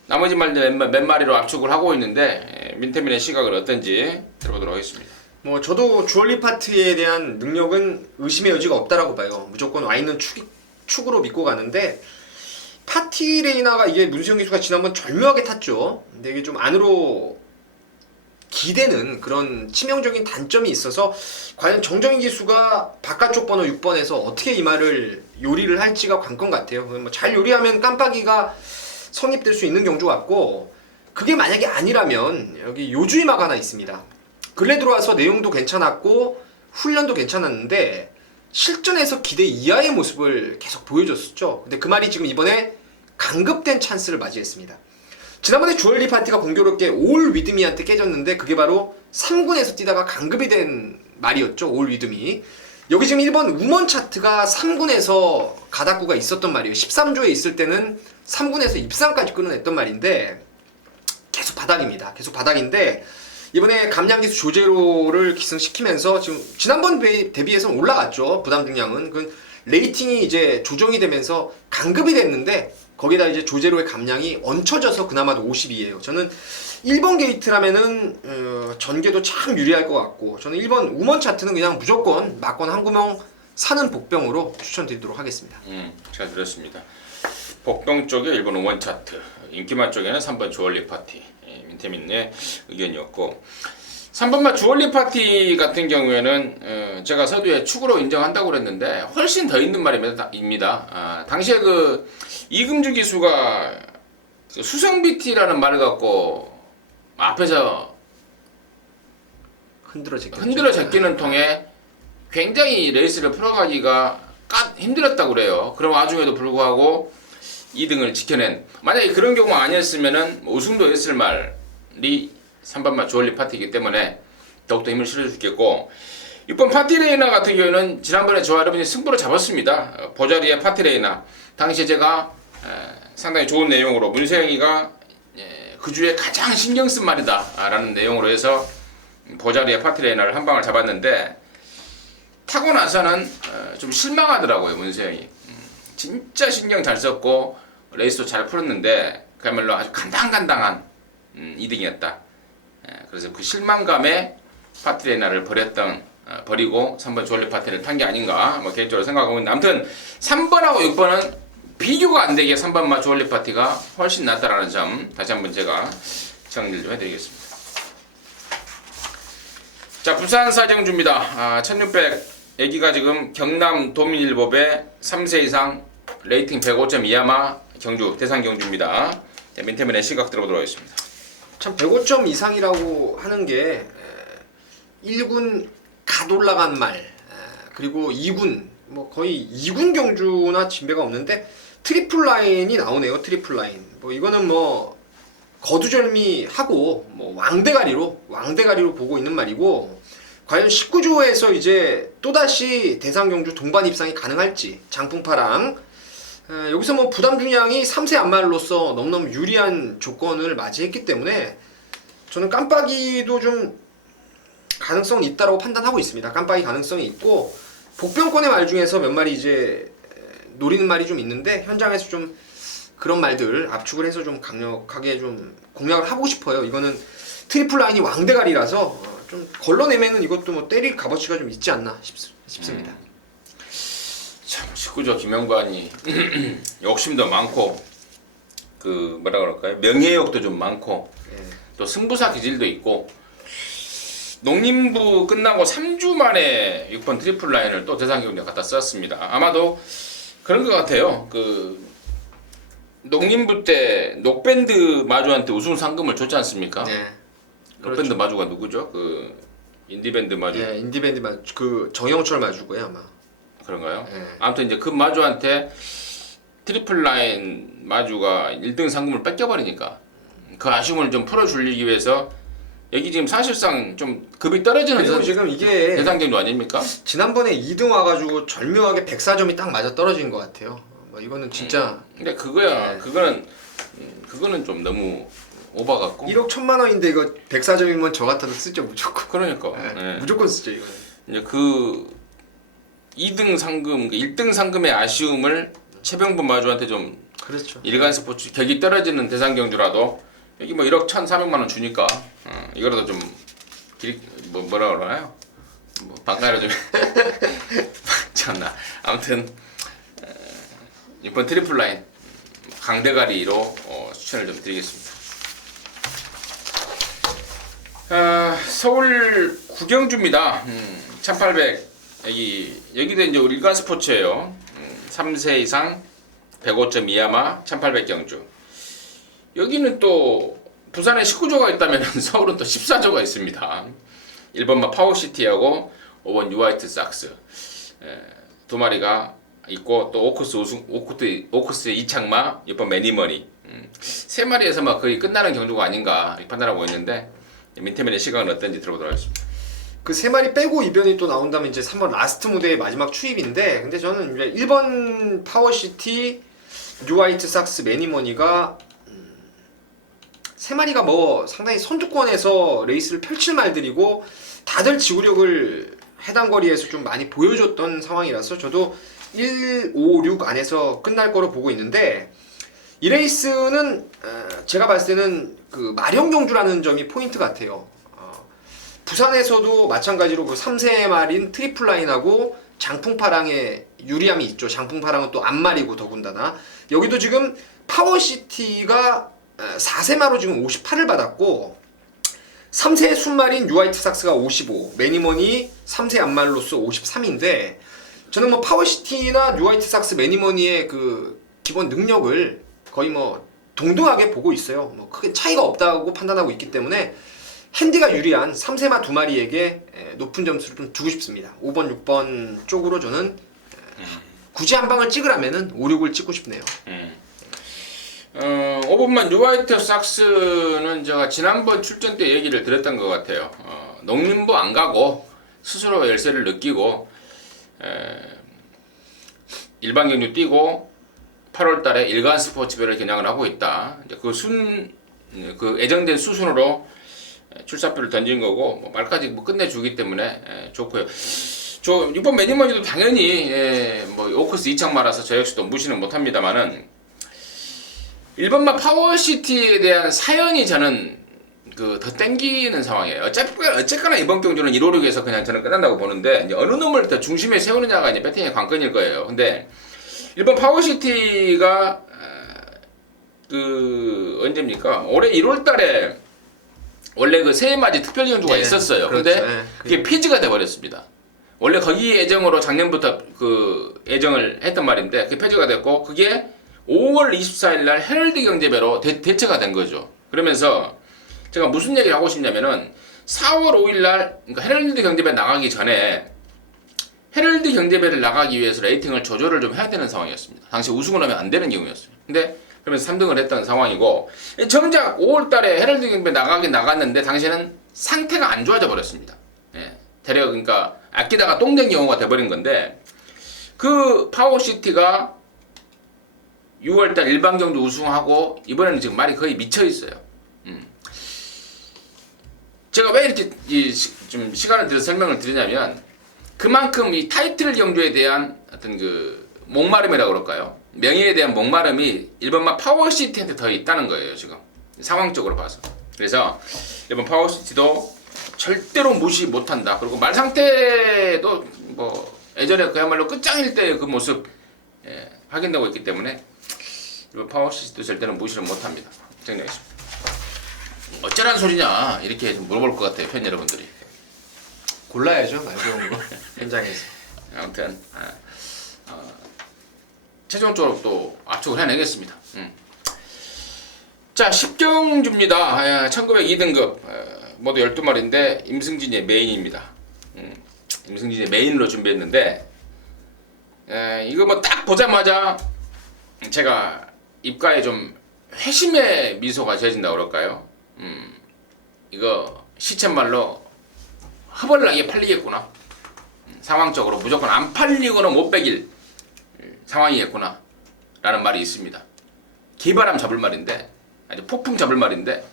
나머지 말들 몇 마리로 압축을 하고 있는데 민태민의 시각은 어떤지 들어보도록 하겠습니다. 뭐 저도 주얼리 파트에 대한 능력은 의심의 여지가 없다라고 봐요. 무조건 와있는 축으로 믿고 가는데, 파티 레이나가 이게 문수영 기수가 지난번 절묘하게 탔죠. 근데 이게 좀 안으로 기대는 그런 치명적인 단점이 있어서 과연 정정인 기수가 바깥쪽 번호 6번에서 어떻게 이 말을 요리를 할지가 관건 같아요. 뭐 잘 요리하면 깜빡이가 성립될 수 있는 경주 같고, 그게 만약에 아니라면 여기 요주이마가 하나 있습니다. 근래 들어와서 내용도 괜찮았고 훈련도 괜찮았는데 실전에서 기대 이하의 모습을 계속 보여줬었죠. 근데 그 말이 지금 이번에 강급된 찬스를 맞이했습니다. 지난번에 주얼리 파티가 공교롭게 올 위드미한테 깨졌는데 그게 바로 3군에서 뛰다가 강급이 된 말이었죠. 올 위드미. 여기 지금 1번 우먼 차트가 3군에서 가닥구가 있었던 말이에요. 13조에 있을 때는 3군에서 입상까지 끌어냈던 말인데 계속 바닥입니다. 계속 바닥인데 이번에 감량기수 조제로를 기승시키면서 지금 지난번 대비해서는 올라갔죠. 부담 중량은. 그 레이팅이 이제 조정이 되면서 강급이 됐는데 거기다 이제 조제로의 감량이 얹혀져서 그나마도 52예요. 저는 1번 게이트라면은 전개도 참 유리할 것 같고, 저는 1번 우먼 차트는 그냥 무조건 막권 한 구멍 사는 복병으로 추천드리도록 하겠습니다. 잘 들었습니다. 복병 쪽에 1번 우먼 차트, 인기만 쪽에는 3번 주얼리 파티, 민태민의 의견이었고, 3번마 주얼리 파티 같은 경우에는 제가 서두에 축으로 인정한다고 그랬는데 훨씬 더 있는 말입니다. 당시에 그 이금주 기수가 수성비티라는 말을 갖고 앞에서 흔들어 제끼는 통에 굉장히 레이스를 풀어가기가 힘들었다고 그래요. 그런 와중에도 불구하고 2등을 지켜낸, 만약에 그런 경우가 아니었으면은 우승도 했을 말이 3번마 주얼리 파티이기 때문에 더욱더 힘을 실어주겠고, 6번 파티레이나 같은 경우에는 지난번에 저와 여러분이 승부를 잡았습니다. 보자리의 파티레이나 당시에 제가 상당히 좋은 내용으로 문세영이가 그 주에 가장 신경 쓴 말이다 라는 내용으로 해서 보자리의 파티레이나를 한 방을 잡았는데, 타고 나서는 좀 실망하더라고요. 문세영이 진짜 신경 잘 썼고 레이스도 잘 풀었는데 그야말로 아주 간당간당한 2등이었다. 그래서 그 실망감에 파티레이나를 버리고 3번 주얼리 파티를 탄 게 아닌가 뭐 개인적으로 생각하고 있는데, 아무튼 3번하고 6번은 비교가 안 되게 3번마 주얼리 파티가 훨씬 낫다라는 점 다시 한번 제가 정리를 좀 해드리겠습니다. 자, 부산 사정주입니다. 1600 애기가 지금 경남 도민일보배 3세 이상 레이팅 105점 이하마 경주 대상 경주입니다. 민태민의 시각 들어보도록 하겠습니다. 참 105점 이상이라고 하는 게 1군 갓 올라간 말, 그리고 2군 뭐 거의 2군 경주나 진배가 없는데 트리플 라인이 나오네요. 트리플 라인. 뭐 이거는 뭐 거두절미하고 뭐 왕대가리로 보고 있는 말이고 과연 19조에서 이제 또다시 대상경주 동반 입상이 가능할지 장풍파랑 여기서 뭐 부담 중량이 3세 안말로서 너무너무 유리한 조건을 맞이했기 때문에 저는 깜빡이도 좀 가능성은 있다고 판단하고 있습니다. 깜빡이 가능성이 있고 복병권의 말 중에서 몇 마리 이제 노리는 말이 좀 있는데 현장에서 좀 그런 말들 압축을 해서 좀 강력하게 좀 공략을 하고 싶어요. 이거는 트리플 라인이 왕대가리라서 좀 걸러내면은 이것도 뭐 때릴 값어치가 좀 있지 않나 싶습니다. 참 19조 김영관이 욕심도 많고 그 뭐라 그럴까요? 명예욕도 좀 많고 또 승부사 기질도 있고 농림부 끝나고 3주 만에 6번 트리플 라인을 또 대상경주에 갖다 썼습니다. 아마도 그런 것 같아요. 그 농림부 때 녹밴드 마주한테 우승 상금을 줬지 않습니까? 네. 녹밴드 마주가 누구죠? 그 인디밴드 마주. 예, 인디밴드 마주 그 정영철 마주고요 아마. 그런가요? 네. 아무튼 이제 그 마주한테 트리플 라인 마주가 1등 상금을 뺏겨버리니까 그 아쉬움을 좀 풀어주기 위해서 여기 지금 사실상 좀 급이 떨어지는 그리고 지금 이게 대상경주 아닙니까? 지난번에 2등 와가지고 절묘하게 104점이 딱 맞아 떨어진 것 같아요. 뭐 이거는 진짜. 근데 그거야. 네. 그거는 좀 너무 오바 같고. 1억 1천만 원인데 이거 104점이면 저 같아도 쓰죠 무조건. 그러니까. 네, 네. 무조건 쓰죠 이거는. 이제 그 2등 상금, 1등 상금의 아쉬움을 최병분 마주한테 좀 그렇죠. 일간 스포츠 격이 떨어지는 대상경주라도 여기 뭐 1억 1,400만 원 주니까 이거라도 좀 뭐라 그러나요? 뭐 반가이로 좀 참나. 아무튼 이번 트리플 라인 강대가리로 추천을 좀 드리겠습니다. 서울 구경주입니다. 1800 여기도 이제 우리 일간 스포츠예요. 3세 이상 105점 이하마 1800 경주. 여기는 또 부산에 19조가 있다면 서울은 또 14조가 있습니다. 1번마 파워시티하고 5번 유화이트 삭스 두 마리가 있고 또 오크스 이창마 6번 매니머니 세 마리에서 막 거의 끝나는 경주가 아닌가 판단하고 있는데 민태민의 시각은 어떤지 들어보도록 하겠습니다. 그 세 마리 빼고 이변이 또 나온다면 이제 3번 라스트 무대의 마지막 추입인데 근데 저는 이제 1번 파워시티 뉴화이트 삭스 매니머니가 세 마리가 뭐 상당히 선두권에서 레이스를 펼칠 말들이고 다들 지구력을 해당 거리에서 좀 많이 보여줬던 상황이라서 저도 1, 5, 6 안에서 끝날 거로 보고 있는데 이 레이스는 제가 봤을 때는 그 마령 경주라는 점이 포인트 같아요. 부산에서도 마찬가지로 그 3세 말인 트리플 라인하고 장풍파랑의 유리함이 있죠. 장풍파랑은 또 앞말이고 더군다나 여기도 지금 파워시티가 4세마로 지금 58을 받았고 3세 순말인 유화이트 삭스가 55 매니머니 3세 앞말로서 53인데 저는 뭐 파워시티나 유화이트 삭스 매니머니의 그 기본 능력을 거의 뭐 동등하게 보고 있어요. 뭐 크게 차이가 없다고 판단하고 있기 때문에 핸디가 유리한 3세마 두 마리에게 높은 점수를 좀 주고 싶습니다. 5번, 6번 쪽으로 저는 굳이 한 방을 찍으라면은 5, 6을 찍고 싶네요. 5번만 유화이트 삭스는 제가 지난번 출전 때 얘기를 드렸던 것 같아요. 농림부 안 가고 스스로 열쇠를 느끼고 일반 경주 뛰고 8월달에 일간 스포츠별을 겨냥을 하고 있다. 이제 그 애정된 수순으로 출사표를 던진 거고 뭐 말까지 뭐 끝내주기 때문에 좋고요. 이번 매니머니도 당연히 뭐 오크스 이창마라서 저 역시도 무시는 못합니다만은 1번마 파워시티에 대한 사연이 저는 그 더 땡기는 상황이에요. 어쨌거나 이번 경주는 1, 5, 6에서 그냥 저는 끝난다고 보는데 이제 어느 놈을 더 중심에 세우느냐가 이제 배팅의 관건일 거예요. 근데 1번 파워시티가 그 언제입니까? 올해 1월달에 원래 그 새해맞이 특별 경주가 있었어요. 그렇죠. 근데 그게 폐지가 돼버렸습니다. 원래 거기 예정으로 작년부터 그 예정을 했던 말인데 그게 폐지가 됐고 그게 5월 24일 날 헤럴드 경제배로 대체가 된 거죠. 그러면서 제가 무슨 얘기를 하고 싶냐면은 4월 5일 날 그러니까 헤럴드 경제배 나가기 전에 헤럴드 경제배를 나가기 위해서 레이팅을 조절을 좀 해야 되는 상황이었습니다. 당시 우승을 하면 안 되는 경우였어요. 근데 그러면서 3등을 했던 상황이고 정작 5월달에 헤럴드 경기에 나가긴 나갔는데 당시에는 상태가 안 좋아져 버렸습니다. 예, 대략 그러니까 아끼다가 똥된 경우가 돼버린 건데 그 파워시티가 6월달 일반 경주 우승하고 이번에는 지금 말이 거의 미쳐 있어요. 제가 왜 이렇게 좀 시간을 들여 설명을 드리냐면 그만큼 이 타이틀 경주에 대한 어떤 그 목마름이라고 그럴까요? 명예에 대한 목마름이 일본만 파워시티한테 더 있다는 거예요, 지금. 상황적으로 봐서. 그래서 일본 파워시티도 절대로 무시 못한다. 그리고 말 상태도 뭐 예전에 그야말로 끝장일 때 그 모습 확인되고 있기 때문에 일본 파워시티도 절대로 무시를 못합니다. 정리하겠습니다. 어쩌라는 소리냐 이렇게 물어볼 것 같아요, 팬 여러분들이. 골라야죠, 말 좋은 거 현장에서. 아무튼 최종적으로 또 압축을 해내겠습니다. 자, 10경주입니다. 1902등급 모두 12마리인데 임승진의 메인입니다. 임승진의 메인으로 준비했는데 이거 뭐 딱 보자마자 제가 입가에 좀 회심의 미소가 지어진다고 그럴까요? 이거 시쳇말로 허벌나게 팔리겠구나. 상황적으로 무조건 안 팔리고는 못 빼길 상황이겠구나 라는 말이 있습니다. 기바람 잡을 말인데 아주 폭풍 잡을 말인데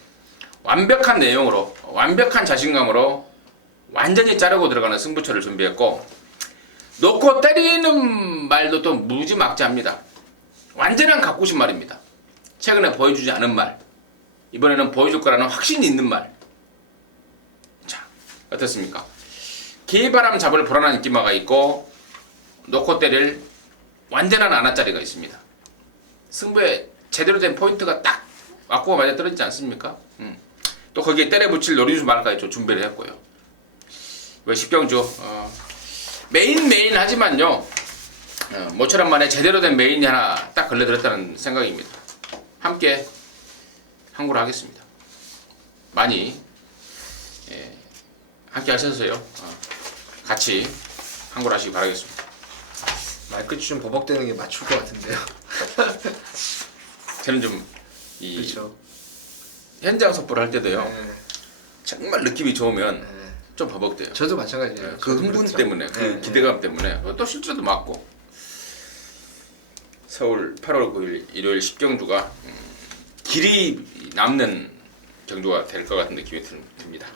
완벽한 내용으로 완벽한 자신감으로 완전히 자르고 들어가는 승부처를 준비했고 놓고 때리는 말도 또 무지막지합니다. 완전한 가꾸신 말입니다. 최근에 보여주지 않은 말, 이번에는 보여줄 거라는 확신이 있는 말. 자, 어떻습니까? 기바람 잡을 불안한 인기마가 있고 놓고 때릴 완전한 아나짜리가 있습니다. 승부에 제대로 된 포인트가 딱 맞고 맞아 떨어지지 않습니까? 또 거기에 때려 붙일 노린수 말까지 좀 준비를 했고요. 왜 10경주 메인 하지만요 모처럼 만에 제대로 된 메인이 하나 딱 걸려들었다는 생각입니다. 함께 항구를 하겠습니다. 많이 함께 하셔서요 같이 항구를 하시기 바라겠습니다. 말끝이 좀 버벅대는 게 맞출 것 같은데요. 저는 좀 이 그렇죠. 현장 섭부를 할 때도요 네. 정말 느낌이 좋으면 네. 좀 버벅대요. 저도 마찬가지예요. 그 흥분 그렇죠. 때문에 그 네. 기대감 때문에 또 실제로도 맞고 서울 8월 9일 일요일 10경주가 길이 남는 경주가 될 것 같은 느낌이 듭니다.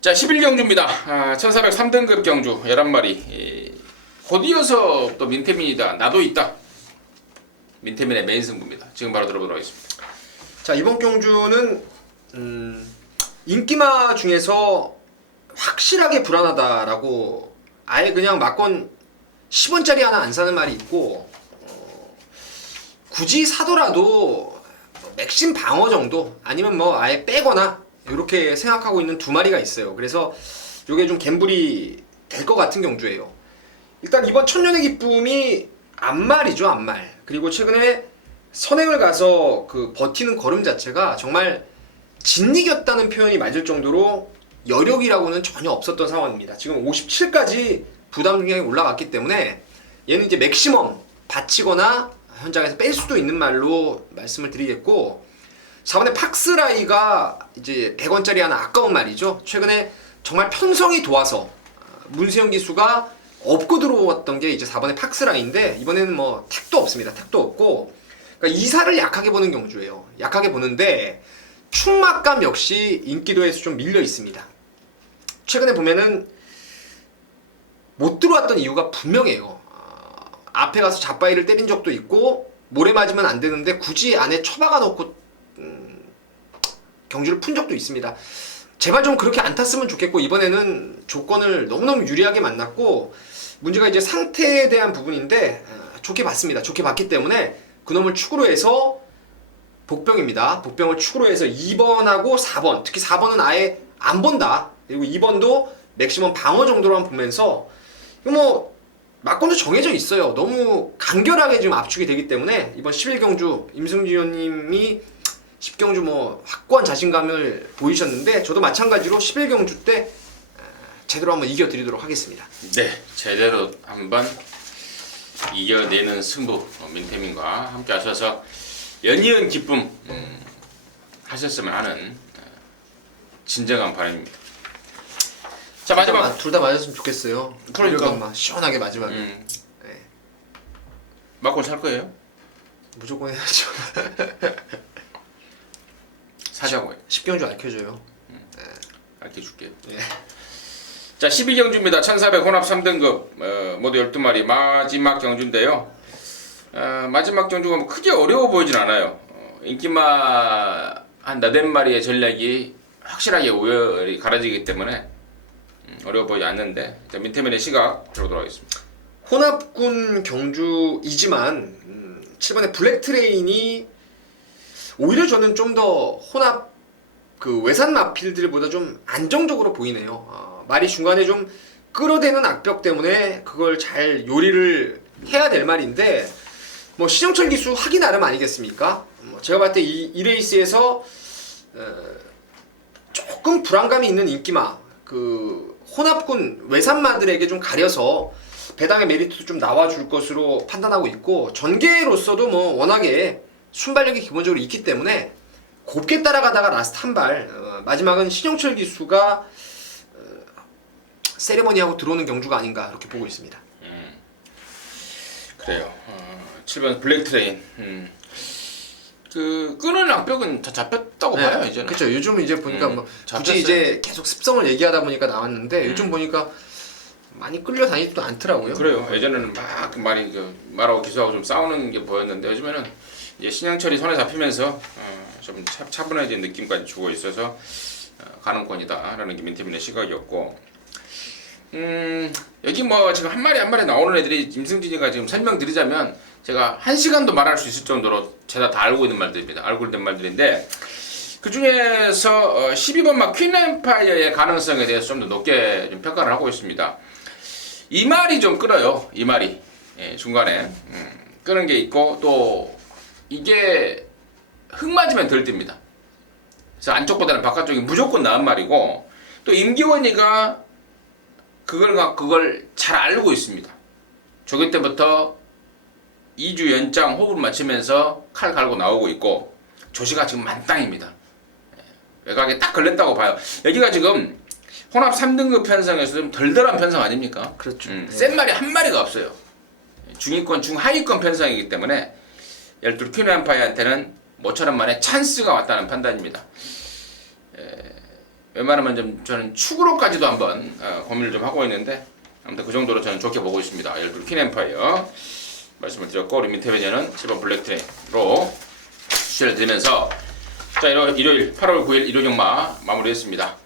자, 11경주입니다. 1403등급 경주 11마리. 곧 이어서 또 민태민이다. 나도 있다. 민태민의 메인 승부입니다. 지금 바로 들어보도록 하겠습니다. 자, 이번 경주는 인기마 중에서 확실하게 불안하다라고 아예 그냥 막건 10원짜리 하나 안 사는 말이 있고 굳이 사더라도 맥심 방어 정도 아니면 뭐 아예 빼거나 이렇게 생각하고 있는 두 마리가 있어요. 그래서 이게 좀 갬블이 될 것 같은 경주예요. 일단 이번 천년의 기쁨이 앞말이죠, 앞말. 그리고 최근에 선행을 가서 그 버티는 걸음 자체가 정말 진이겼다는 표현이 맞을 정도로 여력이라고는 전혀 없었던 상황입니다. 지금 57까지 부담 중량이 올라갔기 때문에 얘는 이제 맥시멈 받치거나 현장에서 뺄 수도 있는 말로 말씀을 드리겠고 4번에 팍스라이가 이제 100원짜리 하나 아까운 말이죠. 최근에 정말 편성이 도와서 문세영 기수가 업고 들어왔던 게 이제 4번의 팍스라이인데 이번에는 뭐 택도 없습니다. 택도 없고 그러니까 이사를 약하게 보는 경주예요. 약하게 보는데 충막감 역시 인기도에서 좀 밀려 있습니다. 최근에 보면은 못 들어왔던 이유가 분명해요. 앞에 가서 잡바이를 때린 적도 있고 모래 맞으면 안 되는데 굳이 안에 처박아 놓고 경주를 푼 적도 있습니다. 제발 좀 그렇게 안 탔으면 좋겠고 이번에는 조건을 너무너무 유리하게 만났고 문제가 이제 상태에 대한 부분인데 좋게 봤습니다. 좋게 봤기 때문에 그놈을 축으로 해서 복병입니다. 복병을 축으로 해서 2번하고 4번 특히 4번은 아예 안 본다. 그리고 2번도 맥시멈 방어 정도로만 보면서 뭐 막건도 정해져 있어요. 너무 간결하게 지금 압축이 되기 때문에 이번 11경주 임승진 의원님이 10경주 뭐 확고한 자신감을 보이셨는데 저도 마찬가지로 11경주 때 제대로 한번 이겨드리도록 하겠습니다. 네, 제대로 한번 이겨내는 승부 민태민과 함께 하셔서 연이은 기쁨 하셨으면 하는 진정한 바람입니다. 자 마지막 둘 다 맞았으면 좋겠어요. 그러니까. 막 시원하게 마지막에 음, 네. 맞고 살 거예요? 무조건 해야죠. 사자고요. 10경주 알켜줘요. 알려줄게요. 예. 자 12경주입니다. 1400 혼합 3등급 모두 12마리 마지막 경주인데요. 마지막 경주가 뭐 크게 어려워 보이진 않아요. 인기마 한 4마리의 전략이 확실하게 우열이 가려지기 때문에 어려워 보이지 않는데 자, 민태민의 시각 들어보도록 하겠습니다. 혼합군 경주이지만 7번의 블랙 트레인이 오히려 저는 좀 더 혼합 그 외산 마필들보다 좀 안정적으로 보이네요. 말이 중간에 좀 끌어대는 악벽 때문에 그걸 잘 요리를 해야 될 말인데 뭐 신영철 기수 하기 나름 아니겠습니까? 제가 봤을 때 이 레이스에서 조금 불안감이 있는 인기마 그 혼합군 외산마들에게 좀 가려서 배당의 메리트도 좀 나와줄 것으로 판단하고 있고 전개로서도 뭐 워낙에 순발력이 기본적으로 있기 때문에 곱게 따라가다가 라스트 한발 마지막은 신영철 기수가 세레머니하고 들어오는 경주가 아닌가 이렇게 보고 있습니다. 그래요. 7번 블랙 트레인. 그 끄는 악벽은 다 잡혔다고 봐요 이제는. 그렇죠. 요즘 이제 보니까 뭐 잡혔어요. 굳이 이제 계속 습성을 얘기하다 보니까 나왔는데 요즘 보니까 많이 끌려다니지도 않더라고요. 그래요. 예전에는 막 많이 말하고 기수하고 좀 싸우는 게 보였는데 요즘에는 이제 신영철이 손에 잡히면서 좀 차분해진 느낌까지 주고 있어서 가능권이다라는 게 민태민의 시각이었고. 여기 뭐 지금 한 마리 한 마리 나오는 애들이 임승진이가 지금 설명드리자면 제가 1시간도 말할 수 있을 정도로 제가 다 알고 있는 말들입니다. 알고 있는 말들인데 그 중에서 12번 막 퀸엠파이어의 가능성에 대해서 좀 더 높게 좀 평가를 하고 있습니다. 이 말이 좀 끌어요. 이 말이 중간에 끄는 게 있고 또 이게 흙 맞으면 덜 뜹니다. 그래서 안쪽보다는 바깥쪽이 무조건 나은 말이고 또 임기원이가 그걸 잘 알고 있습니다. 조교 때부터 2주 연장 호흡을 맞추면서 칼 갈고 나오고 있고 조시가 지금 만땅입니다. 외곽에 딱 걸렸다고 봐요. 여기가 지금 혼합 3등급 편성에서 좀 덜덜한 편성 아닙니까? 그렇죠. 센 말이 한 마리가 없어요. 중위권 중하위권 편성이기 때문에 12 퀸엠파이어한테는 모처럼 만에 찬스가 왔다는 판단입니다. 웬만하면 좀 저는 축으로까지도 한번 고민을 좀 하고 있는데 아무튼 그 정도로 저는 좋게 보고 있습니다. 12 퀸엠파이어 말씀을 드렸고 우리 민태베니는 7번 블랙 트레인으로 추천을 드리면서 자 일요일 8월 9일 일요경마 마무리했습니다.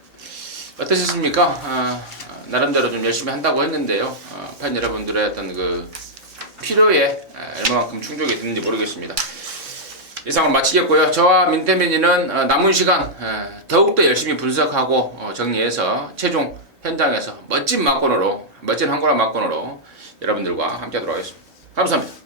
어떠셨습니까? 나름대로 좀 열심히 한다고 했는데요. 팬 여러분들의 어떤 그 필요에 얼마만큼 충족이 됐는지 모르겠습니다. 이상으로 마치겠고요. 저와 민태민이는 남은 시간 더욱더 열심히 분석하고 정리해서 최종 현장에서 멋진 한골라 막건으로 여러분들과 함께 하도록 하겠습니다. 감사합니다.